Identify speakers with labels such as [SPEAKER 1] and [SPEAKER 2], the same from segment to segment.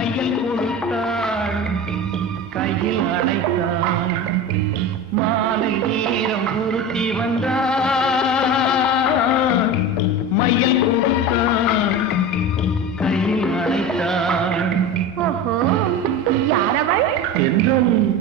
[SPEAKER 1] பையில் கொடுத்தான் கையில் அடைத்தான். மாலை நேரம் உறுத்தி வந்தான். மையில் கொடுத்தான். கையில் அடைத்தான்.
[SPEAKER 2] ஓஹோ யாரவள்
[SPEAKER 1] என்றும்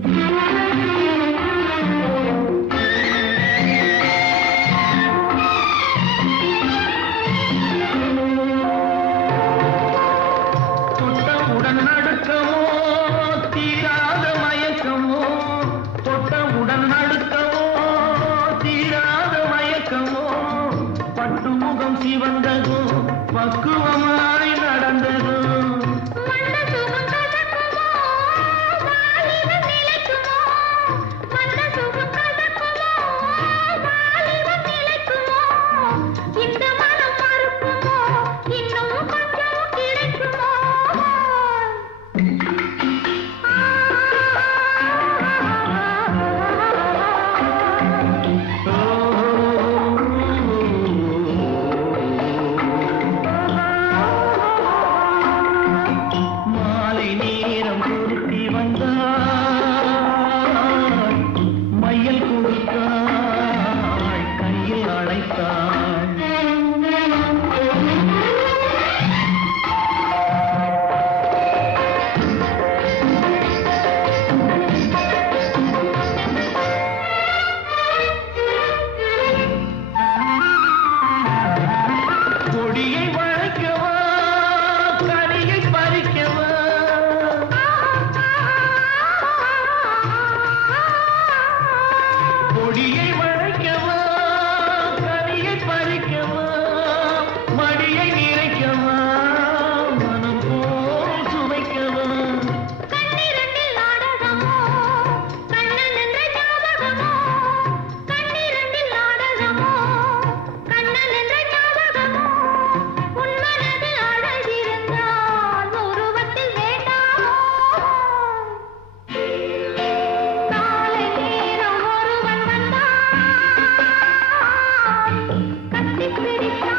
[SPEAKER 2] Thank you.